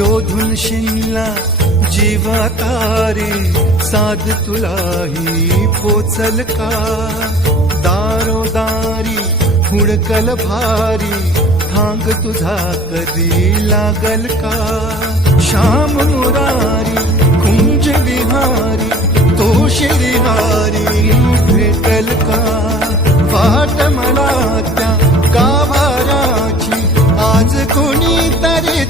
शोधून शिनला जीवातारी साध तुलाही पोचल का दारोदारी हुडकल भारी थांग तुझा कधी लागल का श्याम मुरारी कुंज विहारी तो श्रीहारी भेटल का वाट मला त्या गाभाराची आज कोणी तरी